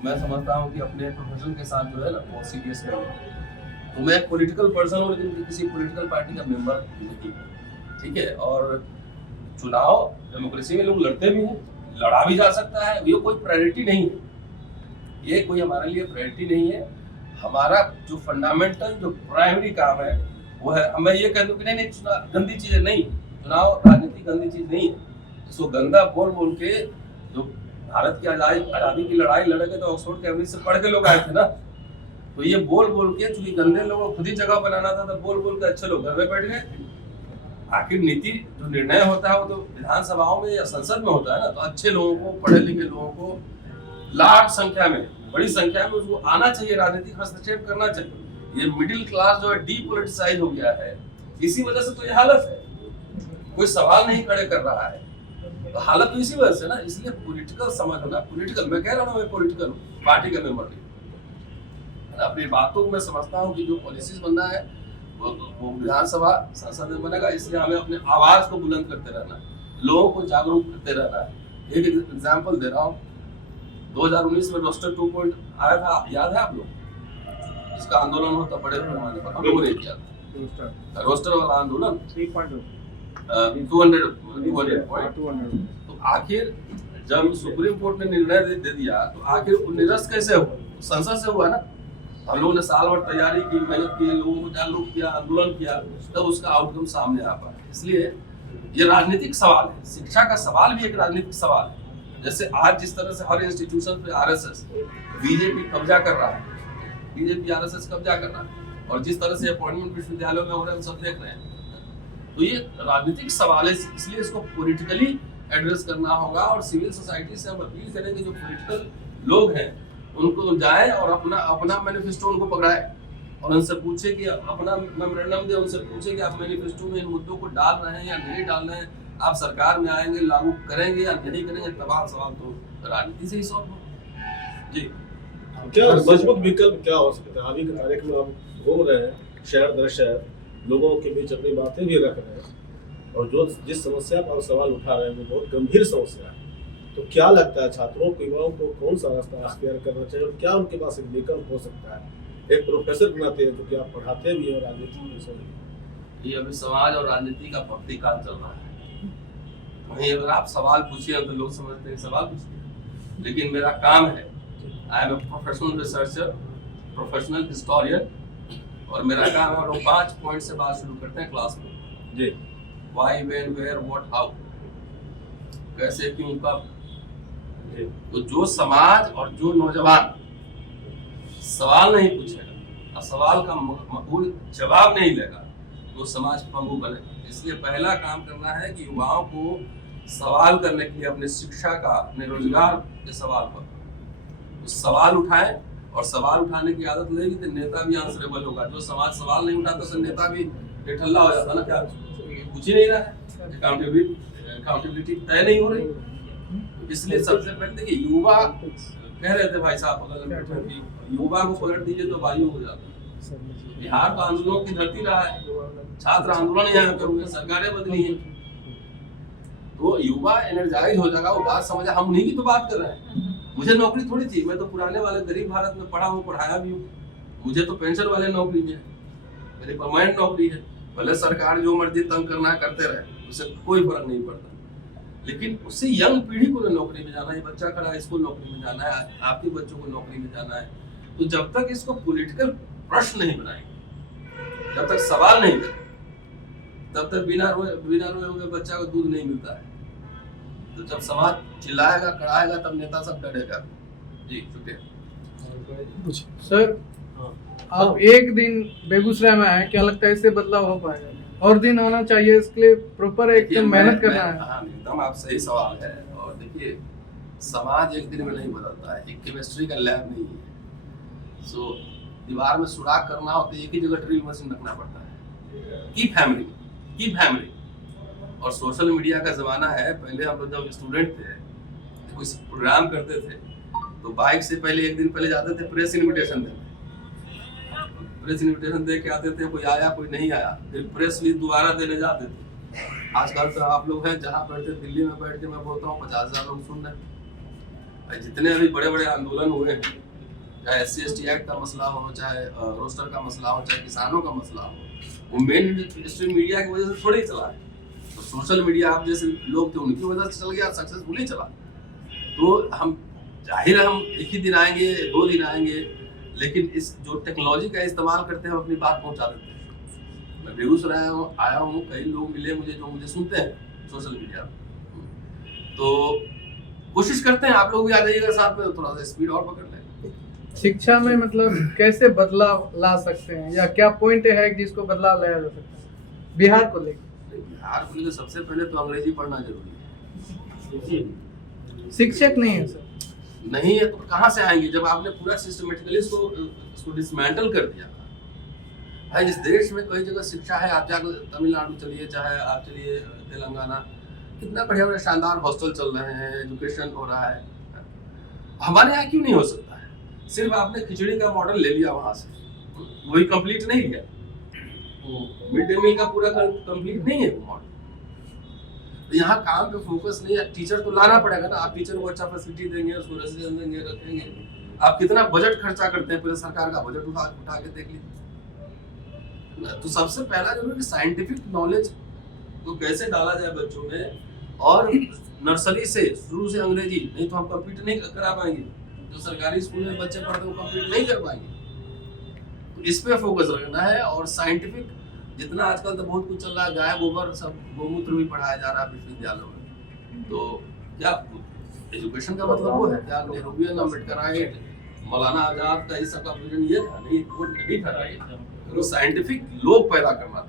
मैं समझता हूँ कि अपने प्रोफेशन के साथ जो है ना वो सीरियस नहीं। तो मैं एक पॉलिटिकल पर्सन हूँ, लेकिन किसी पॉलिटिकल पार्टी का मेंबर नहीं हूँ, ठीक है। और चुनाव डेमोक्रेसी में लोग लड़ते भी हैं, लड़ा भी जा सकता है, ये कोई प्रायोरिटी नहीं है, ये कोई हमारे लिए प्रायोरिटी नहीं है। हमारा जो फंडामेंटल जो प्राइमरी काम है वो है, मैं ये कह दूं कि नहीं चुनाव गंदी चीज है, नहीं, चुनाव राजनीति गंदी चीज नहीं है। इसको गंदा बोल बोल के जो भारत की आजादी की लड़ाई लड़े गए तो ऑक्सफोर्ड कैम्ब्रिज से पढ़ के लोग आए थे ना, तो ये बोल बोल के, चूंकि गंदे लोगों को खुद ही जगह बनाना था, तो बोल बोल के अच्छे लोग घर में बैठ गए। आखिर नीति जो निर्णय होता है वो तो विधानसभाओं में या संसद में होता है ना, तो अच्छे लोगों को, पढ़े लिखे लोगों को लाख संख्या में, बड़ी संख्या में उसको आना चाहिए, राजनीतिक हस्तक्षेप करना चाहिए। ये मिडिल क्लास जो है डीपोलिटिसाइज हो गया है, इसी वजह से तो ये हालत है, कोई सवाल नहीं खड़े कर रहा है, तो हालत तो इसी वजह से ना। इसलिए पॉलिटिकल समझना, पॉलिटिकल, मैं कह रहा हूँ मैं पॉलिटिकल पार्टी का मेंबर नहीं, अपनी बातों को मैं समझता हूँ कि जो पॉलिसीज बनना है वो विधानसभा संसद में बनेगा। इसलिए हमें अपने आवाज को बुलंद करते रहना है, लोगों को जागरूक करते रहना है। एक एग्जाम्पल दे रहा हूँ, 2019 में रोस्टर 2 पॉइंट आया था, याद है आप लोग, इसका आंदोलन होता बड़े पैमाने पर, हम लोगों ने किया था रोस्टर वाला आंदोलन 200 पॉइंट। तो आखिर जब सुप्रीम कोर्ट ने निर्णय दे दिया तो आखिर निरस्त कैसे हुआ? संसद से हुआ ना। हम लोगों ने साल भर तैयारी की, मेहनत की, लोगों को जागरूक किया, आंदोलन किया, तब उसका आउटकम सामने आ पाया। इसलिए ये राजनीतिक सवाल है, शिक्षा का सवाल भी एक राजनीतिक सवाल है। जैसे आज जिस तरह से हर इंस्टीट्यूशन पे आरएसएस, बीजेपी कब्जा कर रहा है, बीजेपी आरएसएस कब्जा कर रहा है, और जिस तरह से अपॉइंटमेंट विश्वविद्यालयों में हो रहे हैं हम सब देख रहे हैं। तो ये राजनीतिक सवाल है, इसलिए इसको पॉलिटिकली एड्रेस करना होगा। और सिविल सोसाइटी से हम अपील करेंगे, जो पॉलिटिकल लोग हैं उनको जाए और अपना मैनिफेस्टो उनको पकड़ाए और उनसे पूछे कि अपना मेमोरेंडम दे, उनसे पूछे कि आप मैनिफेस्टो में इन मुद्दों को डाल रहे हैं या नहीं डाल रहे हैं, आप सरकार में आएंगे लागू करेंगे या नहीं करेंगे। तमाम सवाल तो राजनीति से ही सॉल्व हो। जी, क्या मजबूत विकल्प क्या हो सकता है? अभी की तारीख में हम घूम रहे हैं शहर दर शहर, लोगों के बीच अपनी बातें भी रख रहे हैं, और जो जिस समस्या पर सवाल उठा रहे हैं वो बहुत गंभीर समस्या है। तो क्या लगता है छात्रों को, युवाओं को कौन सा रास्ता अख्तियार करना चाहिए, और क्या उनके पास एक विकल्प हो सकता है? एक प्रोफेसर बनाते हैं, तो क्या आप पढ़ाते भी हैं राजनीति में? ये अभी समाज और राजनीति का भक्ति काल चल रहा है। वहीं अगर आप सवाल पूछिए तो लोग समझते हैं सवाल पूछिए, लेकिन मेरा काम है, I am a professional researcher, professional historian, और मेरा काम है, लोग 5 पॉइंट से बात शुरू करते हैं क्लास में। जी, why, when, where, what, how, कैसे, क्यों, कब। तो जो समाज और जो नौजवान सवाल नहीं पूछेगा और सवाल का मकबूल जवाब नहीं लेगा, तो समाज पंगु बनेगा। इसलिए पहला काम करना है कि युवाओं को सवाल करने के लिए अपने शिक्षा का, अपने रोजगार के सवाल पर सवाल उठाएं, और सवाल उठाने की आदत लगेगी तो नेता भी आंसरेबल होगा। जो समाज सवाल नहीं उठाता तो नेता भी ठल्ला हो जाता ना, क्या कुछ ही नहीं रहा है, अकाउंटेबिलिटी तय नहीं हो रही। इसलिए सबसे पहले देखिए, युवा कह रहे थे भाई साहब, अगर युवा को पलट दीजिए तो वायु हो जाता है। बिहार तो आंदोलनों की धरती रहा है, छात्र आंदोलन यहाँ पे हुए, सरकारें बदली हैं, तो युवा एनर्जाइज हो जाएगा, वो बात समझा। हम उन्हीं की तो बात कर रहे हैं। मुझे नौकरी थोड़ी चाहिए, मैं तो पुराने वाले गरीब भारत में पढ़ा हूँ, पढ़ाया भी हूँ। मुझे तो पेंशन वाले नौकरी में है, मेरी परमानेंट नौकरी है। भले सरकार जो मर्जी तंग करना करते रहे, उससे कोई फर्क नहीं पड़ता, लेकिन उससे यंग पीढ़ी को नौकरी में जाना है। बच्चा खड़ा है, इसको नौकरी में जाना है, आपके बच्चों को नौकरी में जाना है। तो जब तक इसको पॉलिटिकल प्रश्न नहीं बनाएंगे, जब तक सवाल नहीं करें, तब तक बिना रोए हुए बच्चा को दूध नहीं मिलता है। तो जब समाज चिल्लाएगा, कड़ाएगा, तब नेता सब डरेगा। जी, शुक्रिया। सर, आप एक दिन बेगूसराय में आए, क्या लगता है इससे बदलाव हो पाएगा? और दिन होना चाहिए, इसके लिए प्रॉपर एक मेहनत करना है। हाँ, एकदम आप सही सवाल है। और देखिए, समाज एक दिन में नहीं बदलता है, एक केमिस्ट्री का लैब नहीं है। सो दीवार में सुराख करना हो तो एक ही जगह ड्रिल मशीन रखना पड़ता है। Keep hammering. और सोशल मीडिया का जमाना है। पहले हम लोग जब स्टूडेंट थे, कोई प्रोग्राम करते थे तो बाइक से पहले, एक दिन पहले जाते थे प्रेस इन्विटेशन देने, प्रेस इन्विटेशन दे के आते थे, कोई आया कोई नहीं आया, फिर प्रेस भी दोबारा देने जाते थे। आजकल तो आप लोग हैं जहाँ बैठते, दिल्ली में बैठ के मैं बोलता हूँ 50,000 लोग सुन रहे हैं। भाई जितने अभी बड़े बड़े आंदोलन हुए हैं, चाहे SC/ST एक्ट का मसला हो, चाहे रोस्टर का मसला हो, चाहे किसानों का मसला हो, वो मेन स्ट्रीम मीडिया की वजह से थोड़ी चला है। तो सोशल मीडिया आप जैसे लोग थे उनकी वजह से चल गया, सक्सेसफुली चला। तो हम जाहिर है हम एक ही दिन आएंगे, 2 दिन आएंगे, लेकिन इस जो टेक्नोलॉजी का इस्तेमाल करते हैं अपनी बात पहुंचा देते हैं। मैं बेगूसराय आया हूँ, कई लोग मिले मुझे जो मुझे सुनते हैं सोशल मीडिया पे, तो कोशिश करते हैं आप लोग भी आ जाइएगा साथ में, थोड़ा सा स्पीड और पकड़ लें। शिक्षा में मतलब कैसे बदलाव ला सकते हैं, या क्या पॉइंट है जिसको बदलाव लाया जा सकता है बिहार को लेकर? बिहार को लेकर सबसे पहले तो अंग्रेजी पढ़ना जरूरी है। शिक्षक नहीं है सर। नहीं है तो कहाँ से आएंगे जब आपने पूरा सिस्टमेटिकली इसको डिसमेंटल कर दिया। भाई इस देश में कई जगह शिक्षा है, आप जाकर तमिलनाडु चलिए, चाहे आप चलिए तेलंगाना, कितना बढ़िया बढ़िया शानदार हॉस्टल चल रहे हैं, एजुकेशन हो रहा है। हमारे यहाँ क्यों नहीं हो सकता है? सिर्फ आपने खिचड़ी का मॉडल ले लिया वहां से, वही कंप्लीट नहीं है। मिड डे मील का पूरा कंप्लीट नहीं है मॉडल। तो यहाँ काम पे फोकस नहीं है। टीचर तो लाना पड़ेगा ना, आप टीचर को अच्छा फैसिलिटी देंगे, उसको रेसिडेंस देंगे, रखेंगे। आप कितना बजट खर्चा करते हैं, पूरे सरकार का बजट उठा के देख लीजिए। तो सबसे पहला जो है साइंटिफिक नॉलेज को कैसे डाला जाए बच्चों में, और नर्सरी से शुरू से अंग्रेजी, नहीं तो हम कंप्लीट नहीं करा पाएंगे। जो सरकारी स्कूल में बच्चे पढ़ते हैं वो कंप्लीट नहीं कर पाएंगे। तो इस पे फोकस रखना है। और साइंटिफिक जितना आजकल तो बहुत कुछ चल रहा है, गाय गोबर सब गोमूत्र भी पढ़ाया जा रहा है विश्वविद्यालयों में। तो क्या एजुकेशन का मतलब वो है क्या? नेहरू अम्बेडकर, मौलाना आजाद का इस सब का विजन ये था नहीं, वो नहीं था। साइंटिफिक लोग पैदा करना था।